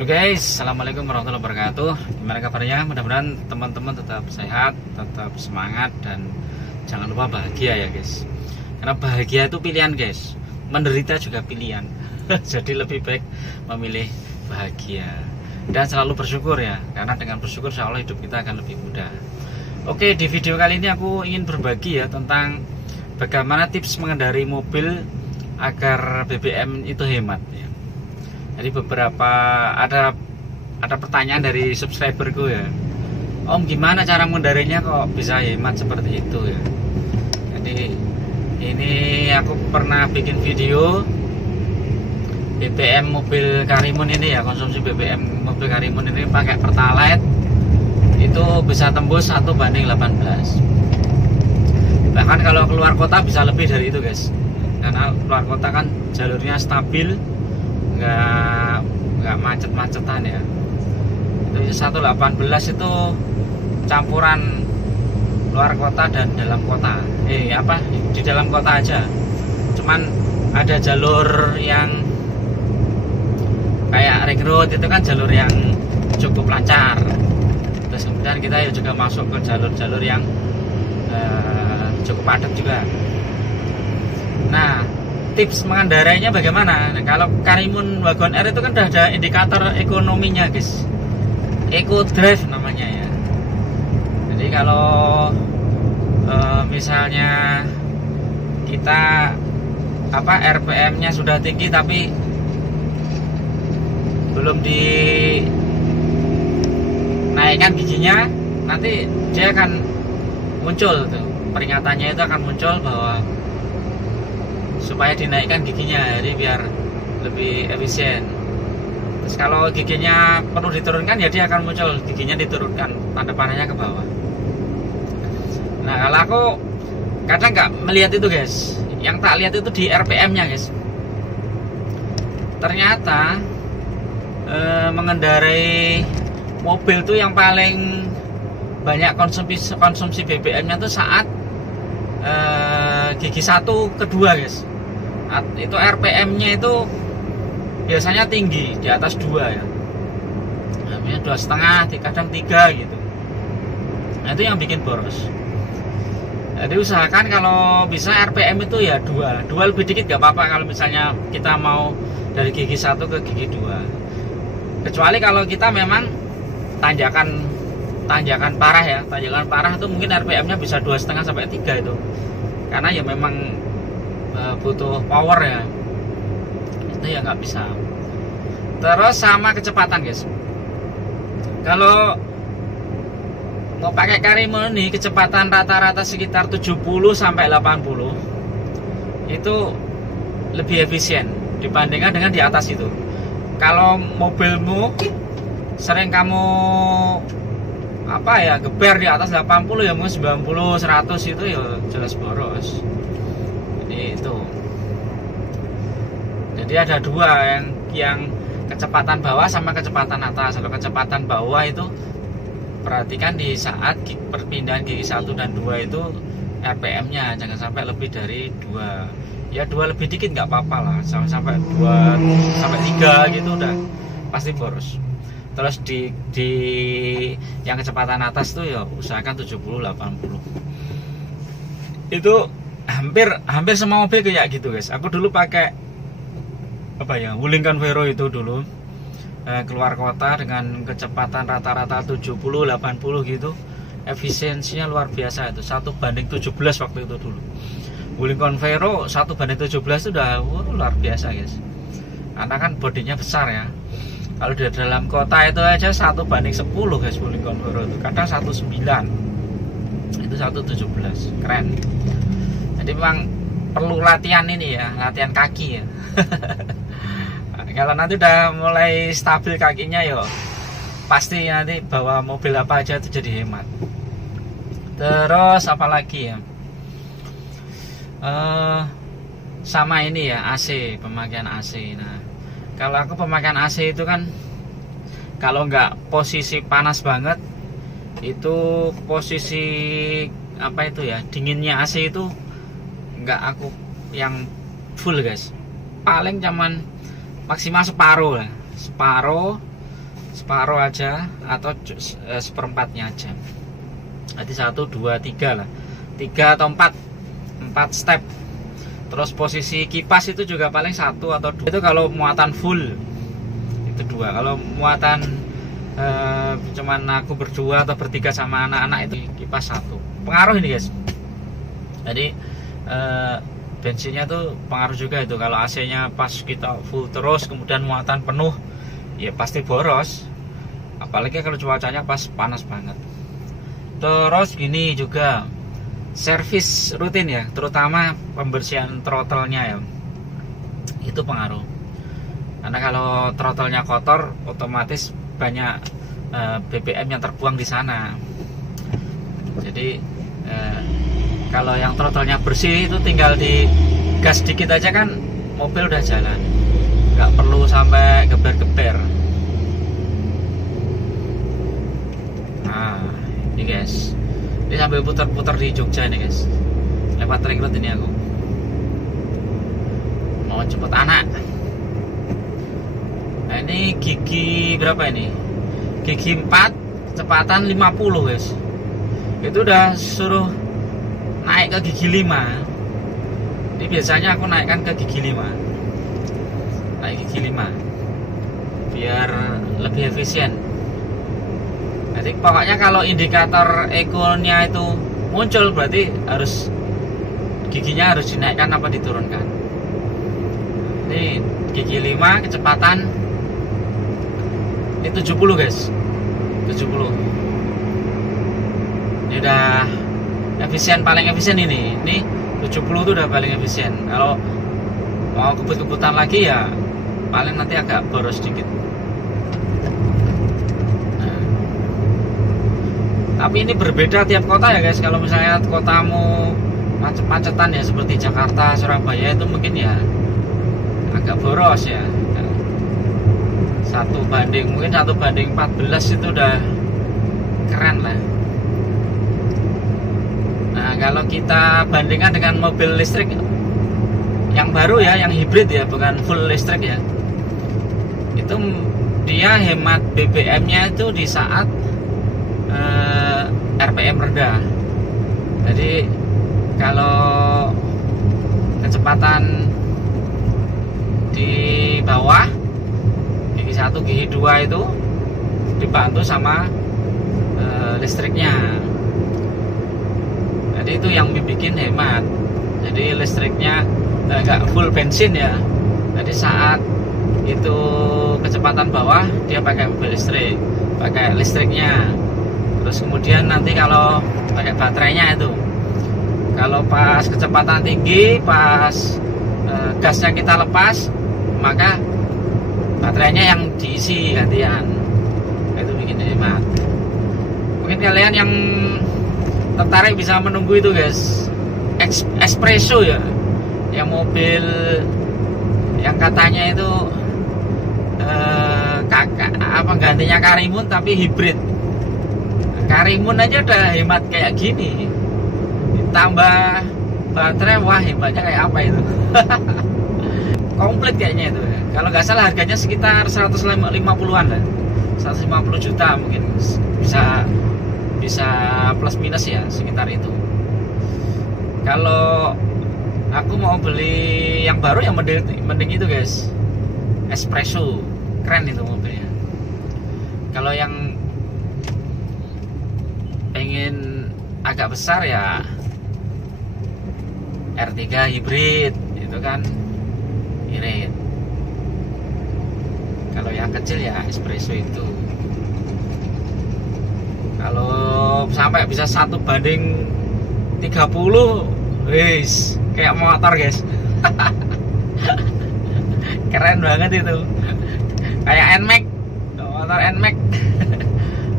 Halo guys, assalamualaikum warahmatullahi wabarakatuh. Gimana kabarnya? Mudah-mudahan teman-teman tetap sehat, tetap semangat, dan jangan lupa bahagia ya guys. Karena bahagia itu pilihan guys, menderita juga pilihan. Jadi lebih baik memilih bahagia dan selalu bersyukur ya. Karena dengan bersyukur insya Allah hidup kita akan lebih mudah. Oke, di video kali ini aku ingin berbagi ya tentang bagaimana tips mengendari mobil agar BBM itu hemat ya. Jadi beberapa ada pertanyaan dari subscriberku ya, Om gimana cara mengendarinya kok bisa hemat seperti itu ya. Jadi ini aku pernah bikin video BBM mobil Karimun ini ya, konsumsi BBM mobil Karimun ini pakai Pertalite itu bisa tembus 1:18. Bahkan kalau keluar kota bisa lebih dari itu guys, karena keluar kota kan jalurnya stabil, nggak macet-macetan ya. Itu 1:18 itu campuran luar kota dan dalam kota. Di dalam kota aja. Cuman ada jalur yang kayak ring road itu kan jalur yang cukup lancar. Terus kemudian kita juga masuk ke jalur-jalur yang cukup padat juga. Nah, tips mengendarainya bagaimana? Nah, kalau Karimun Wagon R itu kan udah ada indikator ekonominya guys, Eco Drive namanya ya. Jadi kalau misalnya kita RPM-nya sudah tinggi tapi belum dinaikkan giginya, nanti dia akan muncul tuh peringatannya, itu akan muncul bahwa supaya dinaikkan giginya, jadi biar lebih efisien. Terus kalau giginya perlu diturunkan ya dia akan muncul giginya diturunkan, tanda panahnya ke bawah. Nah kalau aku kadang nggak melihat itu guys, yang tak lihat itu di RPM nya guys. Ternyata mengendarai mobil tuh yang paling banyak konsumsi BBM nya tuh saat gigi 1 ke 2 guys. Itu RPM-nya itu biasanya tinggi, di atas 2 ya. Namanya 2,5, kadang 3 gitu. Nah, itu yang bikin boros. Jadi usahakan kalau bisa RPM itu ya 2 lebih dikit gak apa-apa kalau misalnya kita mau dari gigi 1 ke gigi 2. Kecuali kalau kita memang tanjakan parah ya. Tanjakan parah itu mungkin RPM-nya bisa 2,5 sampai 3 itu. Karena ya memang butuh power ya, itu ya nggak bisa. Terus sama kecepatan guys, kalau mau pakai Karimun ini kecepatan rata-rata sekitar 70 sampai 80 itu lebih efisien dibandingkan dengan di atas itu. Kalau mobilmu sering kamu geber di atas 80 ya, mungkin 90 100 itu ya jelas boros. Itu jadi ada 2 yang kecepatan bawah sama kecepatan atas. Kalau kecepatan bawah itu perhatikan di saat perpindahan gigi 1 dan 2 itu RPM nya jangan sampai lebih dari 2 ya, 2 lebih dikit nggak apa-apa lah, sampai 2 sampai 3 gitu udah pasti boros. Terus di yang kecepatan atas tuh ya usahakan 70-80 itu hampir semua mobil kayak gitu guys. Aku dulu pakai Wuling Convero itu dulu keluar kota dengan kecepatan rata-rata 70-80 gitu, efisiensinya luar biasa. Itu 1:17 waktu itu dulu. Wuling Convero 1:17 itu udah luar biasa guys, karena kan bodinya besar ya. Kalau di dalam kota itu aja 1:10 guys, Wuling Convero itu kadang 1:9, itu 1:17, keren. Jadi memang perlu latihan ini ya, latihan kaki ya. Kalau nanti udah mulai stabil kakinya yo, pasti nanti bawa mobil apa aja itu jadi hemat. Terus apalagi ya, sama ini ya, AC, pemakaian AC. Nah kalau aku pemakaian AC itu kan kalau nggak posisi panas banget, itu posisi dinginnya AC itu nggak aku yang full guys, paling cuman maksimal separuh lah, separuh separuh aja atau seperempatnya aja. Jadi 1, 2, 3 lah, 3 atau 4 step. Terus posisi kipas itu juga paling 1 atau 2. Itu kalau muatan full itu 2. Kalau muatan cuman aku berdua atau bertiga sama anak-anak itu kipas 1. Pengaruh ini guys. Jadi bensinnya tuh pengaruh juga itu. Kalau AC-nya pas kita full terus kemudian muatan penuh, ya pasti boros. Apalagi kalau cuacanya pas panas banget. Terus gini juga, servis rutin ya, terutama pembersihan throttle-nya ya, itu pengaruh. Karena kalau throttle-nya kotor, otomatis banyak BBM yang terbuang di sana. Jadi kalau yang throttle-nya bersih itu tinggal di gas dikit aja kan mobil udah jalan, nggak perlu sampai geber-geber. Nah ini guys, ini sambil putar-putar di Jogja nih guys, lewat ring road ini aku mau jemput anak. Nah ini gigi berapa ini? Gigi 4, kecepatan 50 guys. Itu udah suruh naik ke gigi 5. Ini biasanya aku naikkan ke gigi 5. Naik gigi 5 biar lebih efisien. Jadi pokoknya kalau indikator eco-nya itu muncul berarti harus giginya harus dinaikkan apa diturunkan. Ini gigi 5 kecepatan ini 70 guys, 70. Ini udah efisien, paling efisien ini 70 itu udah paling efisien. Kalau mau kebut-kebutan lagi ya paling nanti agak boros sedikit. Tapi ini berbeda tiap kota ya guys. Kalau misalnya kotamu macet-macetan ya seperti Jakarta, Surabaya itu mungkin ya agak boros ya. 1 banding 14 itu udah keren lah. Nah kalau kita bandingkan dengan mobil listrik yang baru ya, yang hibrid ya, bukan full listrik ya, itu dia hemat BBM-nya itu di saat RPM rendah. Jadi kalau kecepatan di bawah gigi 1, gigi 2 itu dibantu sama listriknya. Jadi itu yang bikin hemat. Jadi listriknya nggak full bensin ya. Jadi saat itu kecepatan bawah dia pakai mobil listrik, pakai listriknya. Terus kemudian nanti kalau pakai baterainya itu, kalau pas kecepatan tinggi, pas gasnya kita lepas, maka baterainya yang diisi gantian. Itu bikin hemat. Mungkin kalian yang tertarik bisa menunggu itu guys, espresso ya, yang mobil yang katanya itu gantinya Karimun tapi hibrid. Karimun aja udah hemat kayak gini, ditambah baterai, wah hebatnya kayak apa itu. Komplit kayaknya itu. Kalau nggak salah harganya sekitar 150-an lah, 150 juta mungkin, bisa plus minus ya sekitar itu. Kalau aku mau beli yang baru yang mending itu guys, espresso, keren itu mobilnya. Kalau yang pengen agak besar ya R3 hibrid itu kan irit. Kalau yang kecil ya espresso itu. Kalau sampai bisa 1 banding 30, wis kayak motor guys. Keren banget itu. Kayak NMAX, motor NMAX.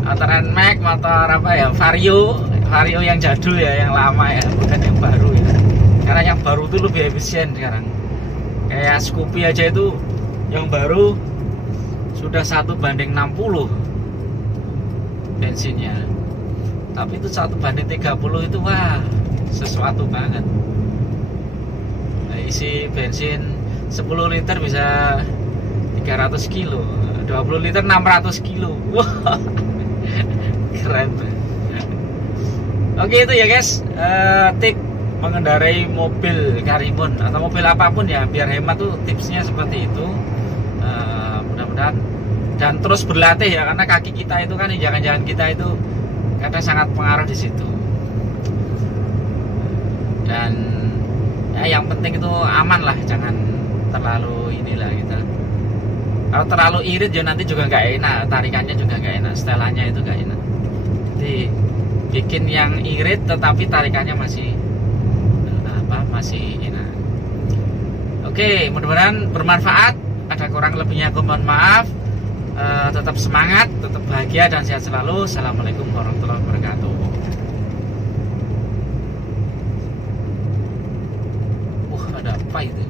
Motor NMAX, motor apa ya, Vario yang jadul ya, yang lama ya, bukan yang baru ya. Karena yang baru itu lebih efisien sekarang. Kayak Scoopy aja itu yang baru sudah 1 banding 60 bensinnya. Tapi itu 1 banding 30 itu wah sesuatu banget. Nah, isi bensin 10 liter bisa 300 kilo. 20 liter 600 kilo. Wah, keren. Oke, itu ya guys, tip mengendarai mobil Karimun atau mobil apapun ya, biar hemat tuh tipsnya seperti itu. Mudah-mudahan dan terus berlatih ya, karena kaki kita itu kan, injakan-injakan kita itu kadang sangat pengaruh di situ. Dan ya yang penting itu aman lah, jangan terlalu inilah kita. Kalau terlalu irit ya nanti juga nggak enak, tarikannya juga nggak enak, setelannya itu nggak enak. Jadi bikin yang irit tetapi tarikannya masih enak. Oke, mudah-mudahan bermanfaat. Ada kurang lebihnya aku mohon maaf. Tetap semangat, tetap bahagia dan sehat selalu. Assalamualaikum warahmatullahi wabarakatuh. Ada apa itu?